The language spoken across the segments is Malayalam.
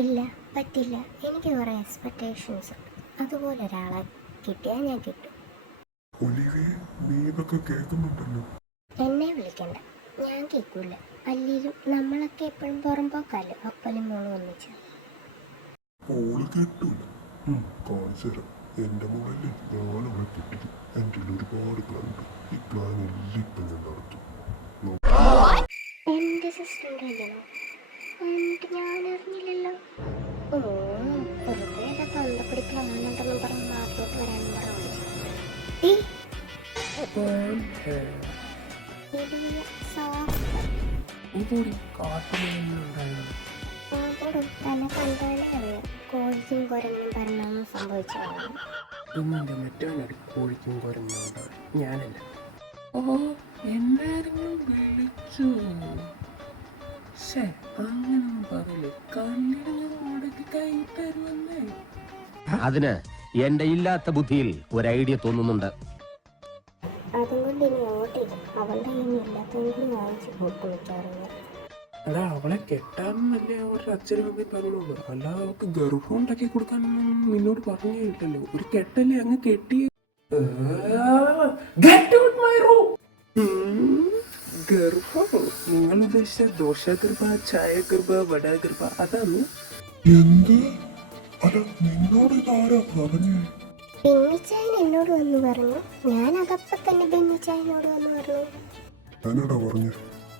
ഇല്ല, പറ്റില്ല. എനിക്ക് കുറേ എക്സ്പെക്റ്റേഷൻസ് ഉണ്ട്. അതുപോലെ ഒരാളെ കിട്ടിയാൽ ഞാൻ കിട്ടും. എന്നെ വിളിക്കണ്ട, ഞാൻ കേൾക്കൂല. അല്ലെങ്കിലും നമ്മളൊക്കെ എപ്പോഴും പുറമ്പോക്കല്ലോ, അപ്പനും മോളും ഒന്നിച്ച്. എന്റെ മോളല്ലേ, ഞാനവളെ പൊട്ടിക്കും. എൻ്റെ ഒരുപാട് പ്ലാനുണ്ട്. ഈ പ്ലാൻ എല്ലാം ഇപ്പം ഞാൻ നടത്തും. എൻ്റെ സിസ്റ്ററിൻ്റെ കല്യാണം എന്നിട്ട് ഞാൻ അറിഞ്ഞില്ലല്ലോ. വെറുതെ തൊണ്ടപ്പിടി പ്ലാനുണ്ടെന്നും പറഞ്ഞ് നാട്ടിലോട്ട് വരാൻ തന്നെ കണ്ടാലേ അറിയാം കോഴിക്കും കുരങ്ങനും പറഞ്ഞൊന്നും സംഭവിച്ചതാണ്. കോഴിക്കും കുരങ്ങനും ഞാനല്ല. എന്നാരെങ്കിലും വിളിച്ചു? അങ്ങനൊന്നും പറയില്ലേ. കല്ലിടങ്ങി കൈ തരുവന്നേ. അതിന് എന്റെ ഇല്ലാത്ത ബുദ്ധിയിൽ ഒരു ഐഡിയ തോന്നുന്നുണ്ട്. അതുകൊണ്ട് ഇനി ഓട്ടില്ല. അവളുടെ ഇനി ഇല്ലാത്തതെങ്കിലും വാങ്ങിച്ച് കൂട്ടു വെക്കാറുണ്ട്. എടാ, അവളെ കെട്ടാമെന്നല്ലേ അവരുടെ അച്ഛനും അമ്മയും പറഞ്ഞോളൂ. അല്ലാതെ അവൾക്ക് ഗർഭം ഉണ്ടാക്കി കൊടുക്കാനൊന്നും നിന്നോട് പറഞ്ഞില്ലല്ലോ. ഒരു കെട്ടല്ലേ അങ്ങ് കെട്ടി. ഗർഭം നിങ്ങൾ ഉദ്ദേശിച്ച ദോശഗർഭ, ചായഗർഭ, വടഗർഭ അതാണ്. ബെന്നിച്ചായൻ എന്നോട് വന്ന് പറഞ്ഞു. ഞാൻ അതപ്പോ തന്നെ ബെന്നിച്ചായനോട് വന്ന് പറഞ്ഞു. ഞാനടാ പറഞ്ഞു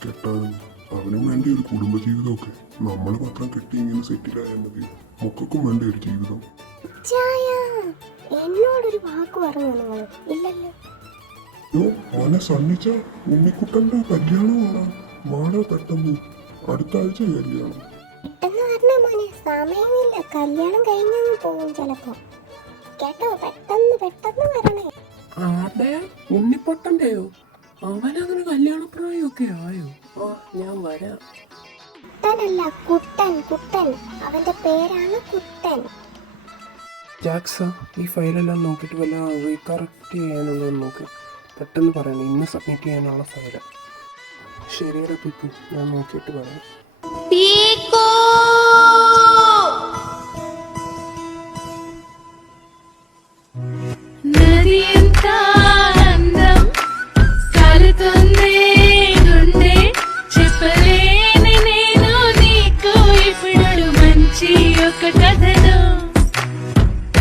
കെട്ടാനും അവനും വേണ്ട ഒരു കുടുംബജീവിതമൊക്കെ. നമ്മൾ മാത്രം കെട്ടി ഇങ്ങനെ സെറ്റിലായാൽ മതി. മക്കൾക്കും വേണ്ട ഒരു ജീവിതം. എന്നോടൊരു വാക്ക് പറഞ്ഞു നിങ്ങൾ ഇല്ലല്ലോ. മോനെ സണ്ണിച്ച ഉണ്ണിക്കുട്ടന്റെ കല്യാണമാണ്. മാടാ പെട്ടെന്ന് അടുത്ത ആഴ്ച കല്യാണം. പെട്ടെന്ന് പറഞ്ഞ മോനെ, സമയമില്ല. കല്യാണം കഴിഞ്ഞങ്ങ് പോകും ചിലപ്പോ. കേട്ടോ, പെട്ടെന്ന് പെട്ടെന്ന് വരണേ. ആരുടെ? ഉണ്ണിപ്പൊട്ടന്റെയോ? അവനതിന് കല്യാണപ്രായമൊക്കെ ആയോ? ഞാൻ വരാം. കുട്ടനല്ല, കുട്ടൻ. കുട്ടൻ, അവന്റെ പേരാണ് കുട്ടൻ. ജാക്സ, ഈ ഫയലെല്ലാം നോക്കിയിട്ട് വല്ല റീകറക്റ്റ് ചെയ്യാനുള്ളതെന്ന് നോക്ക്. പെട്ടെന്ന് പറയണം. ഇന്ന് സബ്മിറ്റ് ചെയ്യാനുള്ള ഫയല്. ശരിയടാ പിക്കു, ഞാൻ നോക്കിയിട്ട് പറയാം.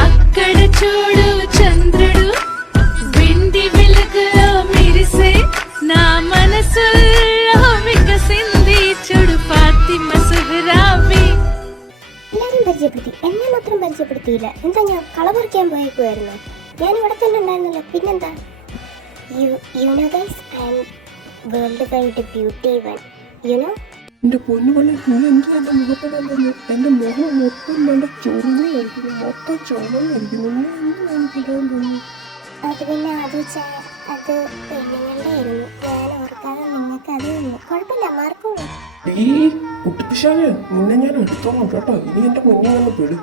అక్కడ చూడు చంద్రుడు వెండి వెలుగులో మెరిసే నా మనసులో వికసింది చూడు ఫాతిమ సుహరావి. എല്ലാരും പരിചയപ്പെടുത്തി, എന്നെ മാത്രം പരിചയപ്പെടുത്തിയില്ല. എന്താ ഞാൻ കള പറിക്കാൻ പോയേക്കുമായിരുന്നു? ഞാൻ ഇവിടെ തന്നെ ഉണ്ടായിരുന്നല്ലോ. പിന്നെന്താ? You know guys, I am worldwide beauty one. You know? എന്റെ പൊന്നുപള്ളി, നീ എന്ത് എന്റെ മുഖത്തിടല്ലോ? എന്റെ മുഖം മൊത്തം വേണ്ട ചൊറിഞ്ഞായിരിക്കുന്നു. മൊത്തം ചുമന്നിരിക്കുന്നു. നീ എന്ത് കാണിക്കാൻ തോന്നുന്നു? അത് പിന്നെ അത് പെണ്ണുങ്ങളുടെ ആയിരുന്നു. ഞാൻ ഓർക്കാതെ നിങ്ങൾക്ക് അത് തന്നു. കുഴപ്പമില്ല, മാർക്കോളൂ. ഈ കുട്ടിപ്പിശാല് നിന്നെ ഞാൻ എടുത്തോളാം കേട്ടോ. ഇനി എന്റെ മുന്നിൽ വന്ന് പെടും.